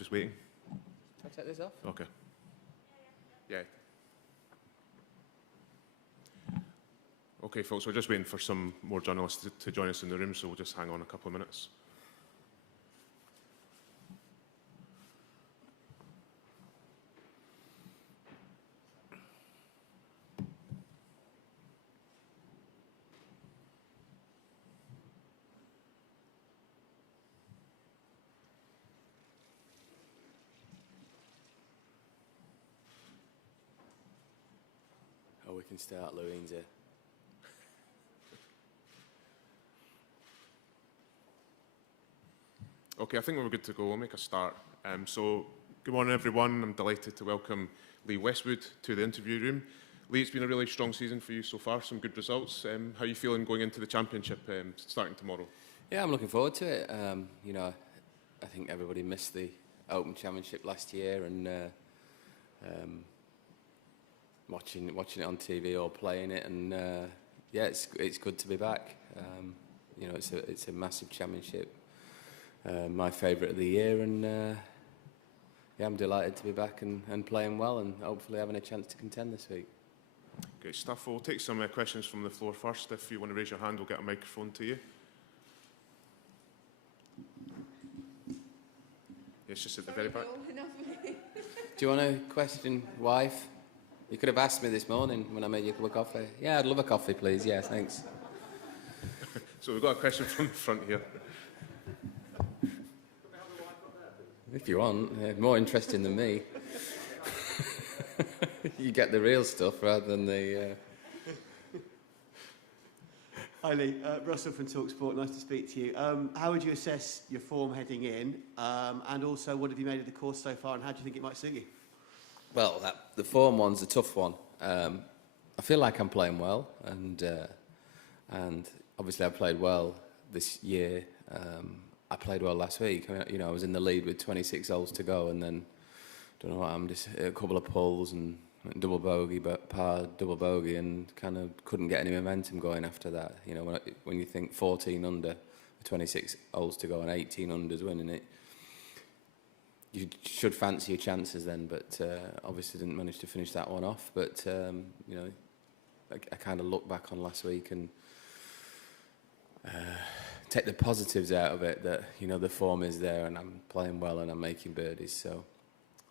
just waiting. I'll take this off. Okay. Yeah. Okay, folks, we're just waiting for some more journalists to join us in the room, so we'll just hang on a couple of minutes. Oh, we can start, Louise. Okay, I think we're good to go. We'll make a start. So, good morning, everyone. I'm delighted to welcome Lee Westwood to the interview room. Lee, it's been a really strong season for you so far, some good results. How are you feeling going into the championship starting tomorrow? Yeah, I'm looking forward to it. You know, I think everybody missed the Open Championship last year, and watching it on TV or playing it, and yeah, it's good to be back. You know, it's a massive championship. My favourite of the year, and yeah, I'm delighted to be back and playing well, and hopefully having a chance to contend this week. Great stuff. We'll take some questions from the floor first. If you want to raise your hand, we'll get a microphone to you. Yes, just at the very back. Do you want a question, wife? You could have asked me this morning when I made you a cup of coffee. Yeah, I'd love a coffee, please. Yeah, thanks. So we've got a question from the front here. If you want, more interesting than me. You get the real stuff rather than the... Hi Lee, Russell from TalkSport, nice to speak to you. How would you assess your form heading in, and also what have you made of the course so far, and how do you think it might suit you? Well, the form one's a tough one. I feel like I'm playing well, and obviously I played well this year. I played well last week. I mean, you know, I was in the lead with 26 holes to go, and then don't know what I'm just a couple of pulls and double bogey, but par double bogey, and kind of couldn't get any momentum going after that. You know, when you think 14 under, with 26 holes to go and 18 unders winning it, you should fancy your chances then. But obviously didn't manage to finish that one off. But you know, I kind of look back on last week and take the positives out of it, that, you know, the form is there and I'm playing well and I'm making birdies. So,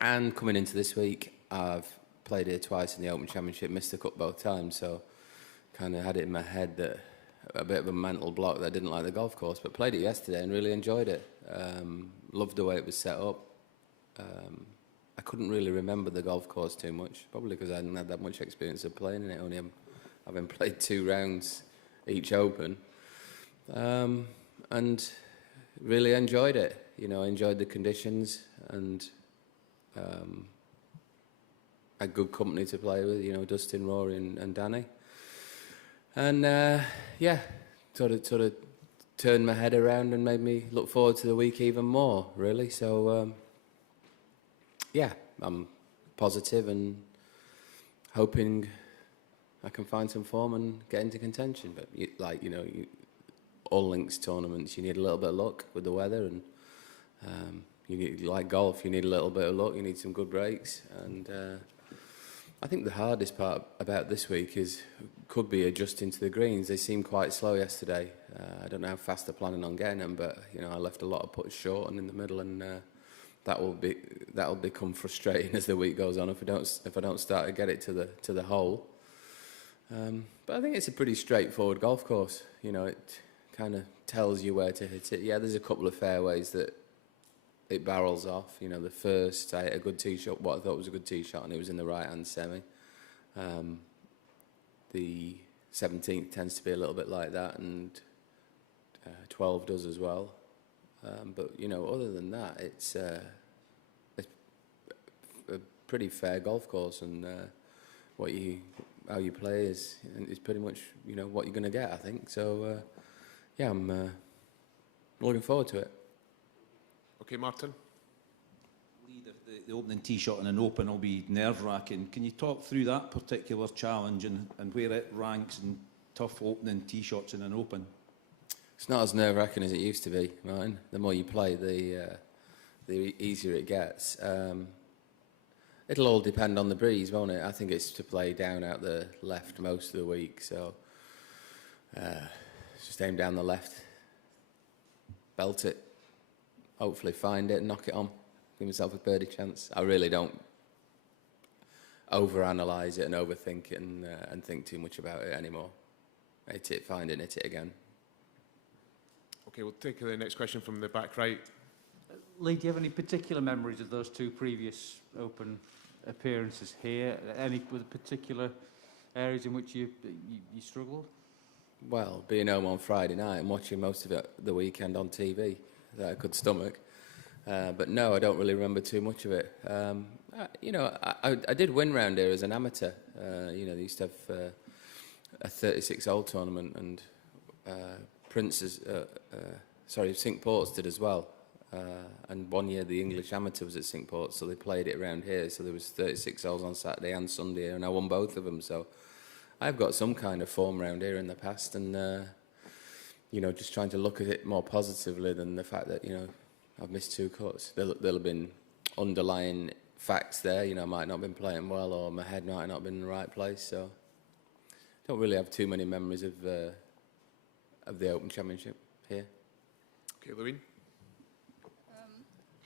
and coming into this week, I've played here twice in the Open Championship, missed the cup both times, so kind of had it in my head that a bit of a mental block that I didn't like the golf course, but played it yesterday and really enjoyed it. Loved the way it was set up. I couldn't really remember the golf course too much, probably because I hadn't had that much experience of playing in it, only having played 2 rounds each Open. And really enjoyed it. You know, enjoyed the conditions, and had good company to play with. You know, Dustin, Rory, and Danny. And yeah, sort of turned my head around and made me look forward to the week even more. Really. So yeah, I'm positive and hoping I can find some form and get into contention. But you know. All links tournaments, you need a little bit of luck with the weather, and you need, like golf, you need a little bit of luck, you need some good breaks. And I think the hardest part about this week could be adjusting to the greens. They seemed quite slow yesterday. I don't know how fast they're planning on getting them, but you know, I left a lot of putts short and in the middle, and that'll become frustrating as the week goes on if I don't start to get it to the hole. But I think it's a pretty straightforward golf course. You know, it kind of tells you where to hit it. Yeah, there's a couple of fairways that it barrels off. You know, the first, I hit a good tee shot, what I thought was a good tee shot, and it was in the right-hand semi. The 17th tends to be a little bit like that, and 12 does as well. But, you know, other than that, it's a pretty fair golf course, and how you play is pretty much, you know, what you're going to get, I think. So, yeah, I'm looking forward to it. Okay, Martin. Lee, the opening tee shot in an Open will be nerve-wracking. Can you talk through that particular challenge and where it ranks in tough opening tee shots in an Open? It's not as nerve-wracking as it used to be, Martin. The more you play, the the easier it gets. It'll all depend on the breeze, won't it? I think it's to play down out the left most of the week, so just aim down the left, belt it, hopefully find it and knock it on, give myself a birdie chance. I really don't overanalyse it and overthink it and think too much about it anymore. Hit it, find it, hit it again. Okay, we'll take the next question from the back right. Lee, do you have any particular memories of those two previous Open appearances here? Any particular areas in which you struggled? Well, being home on Friday night and watching most of it the weekend on TV that I could stomach. But no, I don't really remember too much of it. I did win round here as an amateur. They used to have a 36-hole tournament, and Cinque Ports did as well. And one year the English amateur was at Cinque Ports, so they played it around here. So there was 36 holes on Saturday and Sunday, and I won both of them. So I've got some kind of form around here in the past, and just trying to look at it more positively than the fact that I've missed 2 cuts. There'll have been underlying facts there. I might not have been playing well, or my head might not have been in the right place. So I don't really have too many memories of the Open Championship here. Okay, Louine.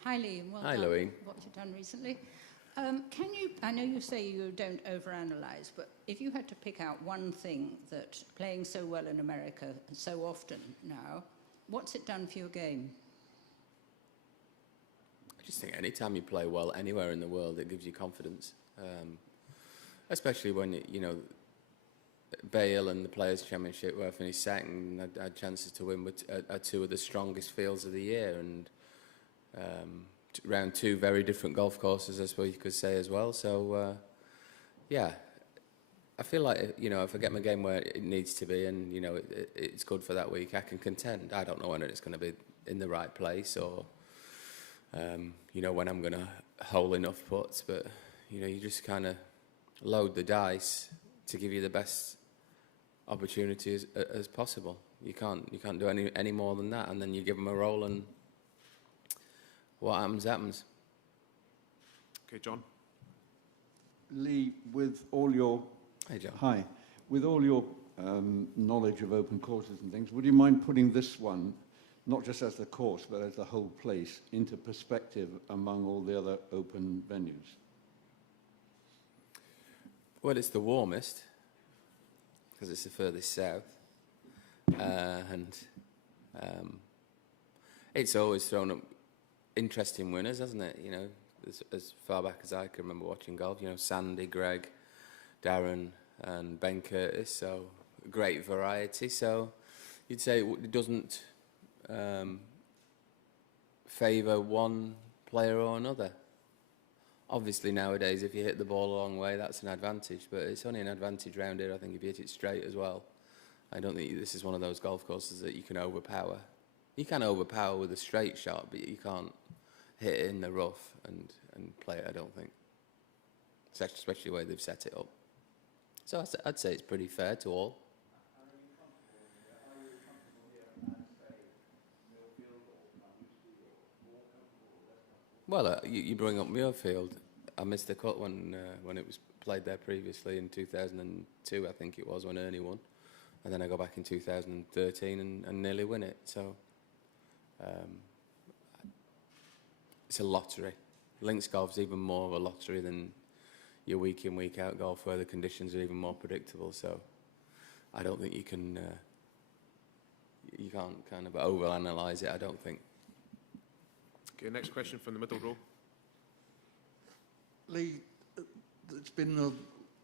Hi, Lee, and well Hi, done Louine. what you've done recently. I know you say you don't overanalyse, but if you had to pick out one thing that playing so well in America so often now, what's it done for your game? I just think any time you play well anywhere in the world, it gives you confidence. Especially when, Bale and the Players' Championship, where I finished second, I had chances to win with 2 of the strongest fields of the year, and round 2 very different golf courses, I suppose you could say as well. So, I feel like, if I get my game where it needs to be and, it's good for that week, I can contend. I don't know when it's going to be in the right place or, when I'm going to hole enough putts, but, you just kind of load the dice to give you the best opportunity as possible. You can't do any more than that, and then you give them a roll, and what happens, happens. Okay, John. Lee, with all your Hey, John. hi, with all your knowledge of open courses and things, would you mind putting this one, not just as the course, but as the whole place, into perspective among all the other open venues? Well, it's the warmest because it's the furthest south, and it's always thrown up interesting winners, hasn't it? As far back as I can remember watching golf, Sandy, Greg, Darren, and Ben Curtis. So great variety. So you'd say it doesn't favour one player or another. Obviously nowadays, if you hit the ball a long way, that's an advantage. But it's only an advantage round here, I think, if you hit it straight as well. I don't think this is one of those golf courses that you can overpower. You can overpower with a straight shot, but you can't hit it in the rough and play it, I don't think. Especially the way they've set it up. So I'd say it's pretty fair to all. Well, you bring up Muirfield. I missed the cut when it was played there previously in 2002, I think it was, when Ernie won. And then I go back in 2013 and nearly win it. So it's a lottery. Links golf's even more of a lottery than your week in, week out golf, where the conditions are even more predictable. So I don't think you can't kind of overanalyze it, I don't think. Okay, next question from the middle row. Lee, it's been a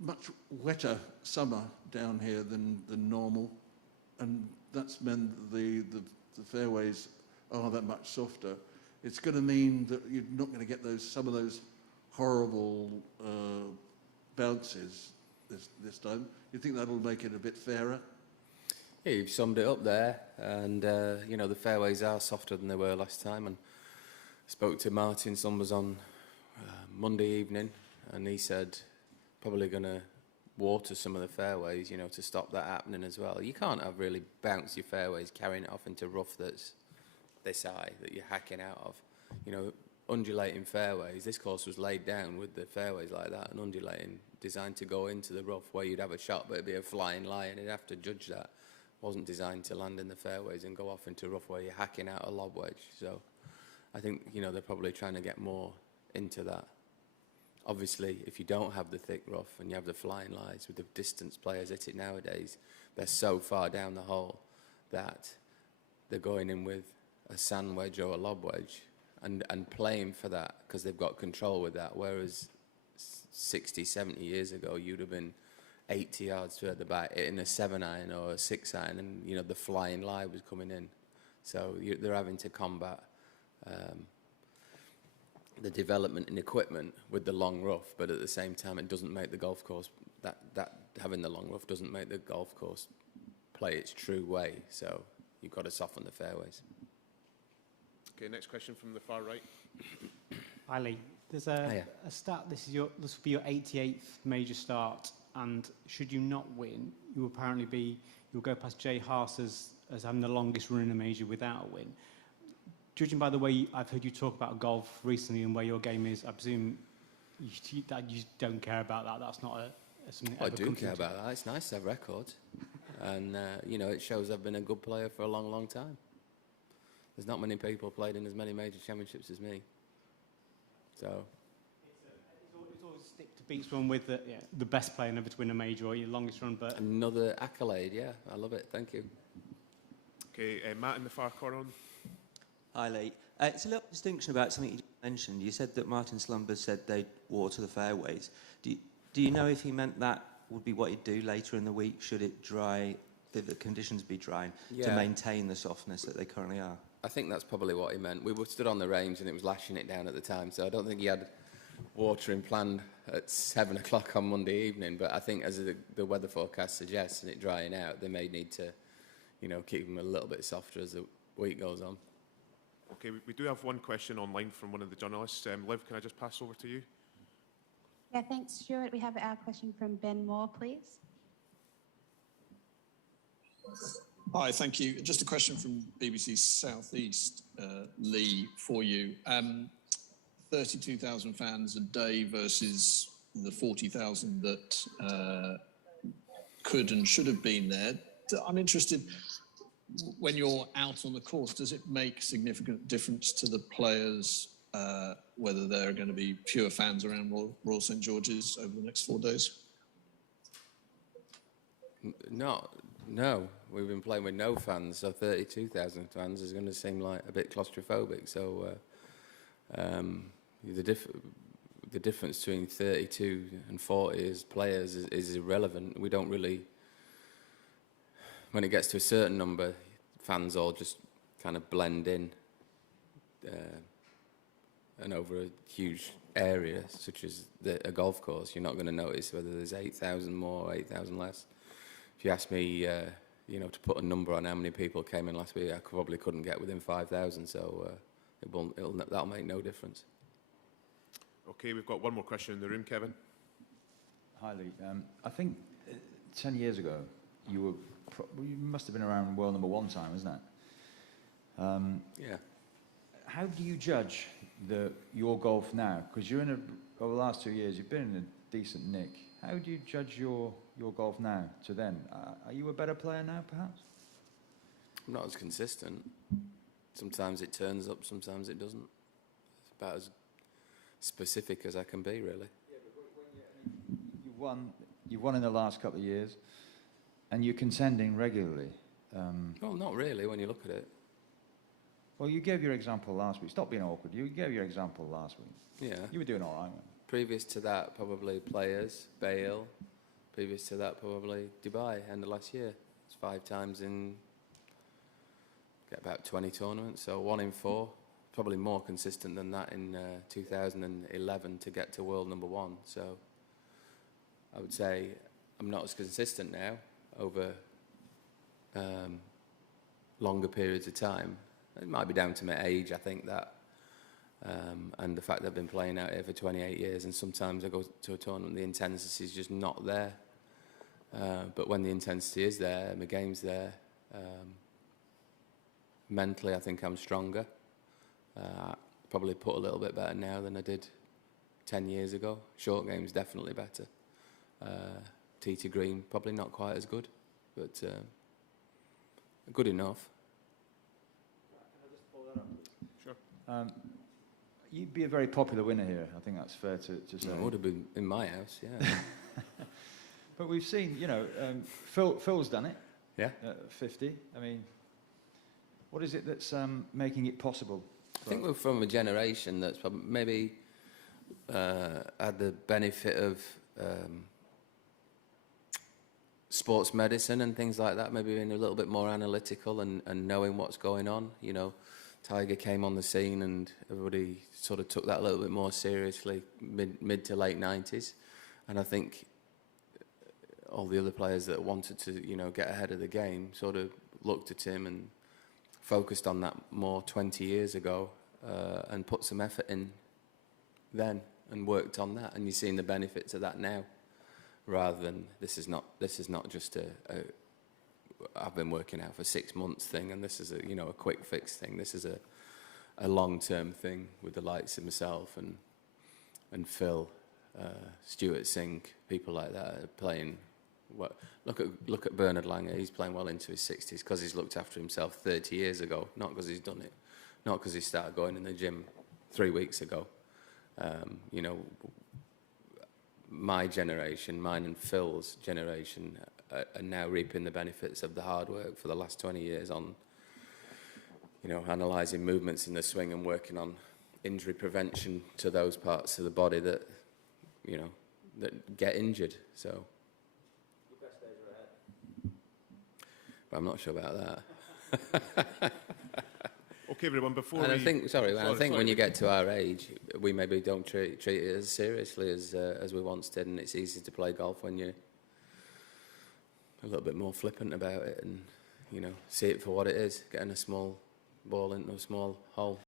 much wetter summer down here than normal, and that's meant the fairways are that much softer. It's going to mean that you're not going to get some of those horrible bounces this time. You think that'll make it a bit fairer? Yeah, you've summed it up there, and the fairways are softer than they were last time. And I spoke to Martin Summers on Monday evening, and he said probably going to water some of the fairways, to stop that happening as well. You can't have really bouncy fairways carrying it off into rough that's this high that you're hacking out of. undulating fairways. This course was laid down with the fairways like that and undulating, designed to go into the rough where you'd have a shot, but it'd be a flying lie, and you'd have to judge that. Wasn't designed to land in the fairways and go off into rough where you're hacking out a lob wedge. So I think, you know, they're probably trying to get more into that. Obviously, if you don't have the thick rough and you have the flying lies with the distance players hit it nowadays, they're so far down the hole that they're going in with a sand wedge or a lob wedge and playing for that because they've got control with that. Whereas 60, 70 years ago, you'd have been 80 yards further back in a 7-iron or a 6-iron, and you know the flying lie was coming in. So they're having to combat the development in equipment with the long rough, but at the same time, it doesn't make the golf course that having the long rough doesn't make the golf course play its true way. So you've got to soften the fairways. Okay, next question from the far right. Hi Lee, there's a start. This will be your 88th major start, and should you not win, you'll go past Jay Haas as having the longest run in a major without a win. Judging by the way I've heard you talk about golf recently and where your game is, I presume you don't care about that. That's not something. I do care about that. It's nice to have records, and you know, it shows I've been a good player for a long, long time. There's not many people played in as many major championships as me. So it's always stick to beat someone with the best player never to win a major or your longest run. But another accolade, yeah, I love it. Thank you. Okay, Matt in the far corner. Hi Lee. It's a little distinction about something you mentioned. You said that Martin Slumbers said they'd water the fairways. Do you know if he meant that would be what he'd do later in the week, should it dry, the conditions be dry, to maintain the softness that they currently are? I think that's probably what he meant. We were stood on the range and it was lashing it down at the time, so I don't think he had watering planned at 7 o'clock on Monday evening, but I think as the weather forecast suggests and it drying out, they may need to, you know, keep them a little bit softer as the week goes on. Okay, we do have one question online from one of the journalists. Liv, can I just pass over to you? Yeah, thanks, Stuart. We have our question from Ben Moore, please. Hi, thank you. Just a question from BBC South East, Lee, for you. 32,000 fans a day versus the 40,000 that could and should have been there. I'm interested, when you're out on the course, does it make significant difference to the players whether there are going to be fewer fans around Royal St George's over the next 4 days? No, we've been playing with no fans, so 32,000 fans is going to seem like a bit claustrophobic. So the difference between 32 and 40 as players is irrelevant. We don't really, when it gets to a certain number, fans all just kind of blend in, and over a huge area such as a golf course, you're not going to notice whether there's 8,000 more or 8,000 less. If you ask me, you know, to put a number on how many people came in last week, I probably couldn't get within 5,000, so that'll make no difference. Okay, we've got one more question in the room, Kevin. Hi, Lee. I think 10 years ago, you must have been around world number 1 time, isn't it? Yeah. How do you judge your golf now? Because over the last 2 years, you've been in a decent nick. How do you judge your golf now to then? Are you a better player now, perhaps? I'm not as consistent. Sometimes it turns up, sometimes it doesn't. It's about as specific as I can be, really. Yeah, but when you've won in the last couple of years, and you're contending regularly. Well, not really, when you look at it. Well, you gave your example last week. Stop being awkward. You gave your example last week. Yeah. You were doing all right, weren't you? Previous to that, probably Players, Bale. Previous to that, probably Dubai, end of last year. It's 5 times in, get about 20 tournaments, so 1 in 4. Probably more consistent than that in 2011 to get to world number 1. So I would say I'm not as consistent now over longer periods of time. It might be down to my age, I think, that. And the fact that I've been playing out here for 28 years, and sometimes I go to a tournament, the intensity is just not there. But when the intensity is there, my game's there, mentally I think I'm stronger. probably put a little bit better now than I did 10 years ago. Short game's definitely better. Tee to green, probably not quite as good, but good enough. Can I just follow that up? Sure. You'd be a very popular winner here. I think that's fair to say. It would have been in my house, yeah. But we've seen, Phil's done it. Yeah. At 50. I mean, what is it that's making it possible? I think we're from a generation that's probably maybe had the benefit of sports medicine and things like that, maybe being a little bit more analytical and knowing what's going on. Tiger came on the scene and everybody sort of took that a little bit more seriously mid to late 90s. And I think all the other players that wanted to, get ahead of the game sort of looked at him and focused on that more 20 years ago and put some effort in then and worked on that. And you're seeing the benefits of that now, rather than this is not just a I've been working out for 6 months thing, and this is a quick fix thing. This is a long-term thing with the likes of myself and Phil, Stuart Sink, people like that are playing. Look at Bernard Langer. He's playing well into his 60s because he's looked after himself 30 years ago, not because he's done it, not because he started going in the gym 3 weeks ago. My generation, mine and Phil's generation, are now reaping the benefits of the hard work for the last 20 years on, analysing movements in the swing and working on injury prevention to those parts of the body that, that get injured. So, Your best days are ahead. but I'm not sure about that. Okay, everyone, before and we... I think when you get to our age, we maybe don't treat it as seriously as we once did, and it's easy to play golf when you're a little bit more flippant about it and, see it for what it is, getting a small ball into a small hole.